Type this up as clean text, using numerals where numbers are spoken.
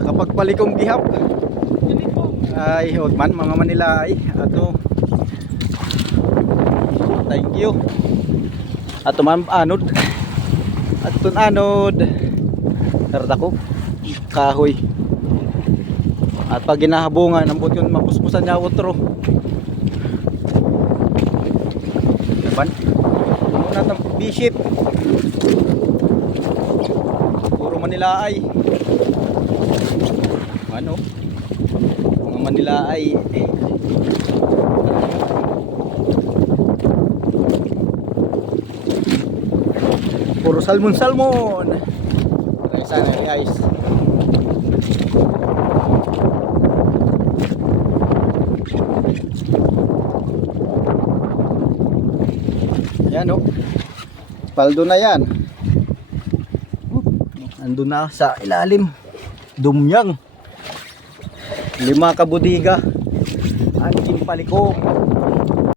kapag palikong gihap ay hotman mga Manila ay ato. Thank you. Ato man anod. Aton anod. Tarda ko kahoy. At pag ginahabungan nambot yun mapuspusan niya otro. Naban. Muna tang bishop. Puro Manila ay. Ano? Mga Manila ay puro salmon. Try sana guys. Yan oh. Paldo na yan. Andun na sa ilalim. Dumyang. 5 kabudiga. Ang palikong.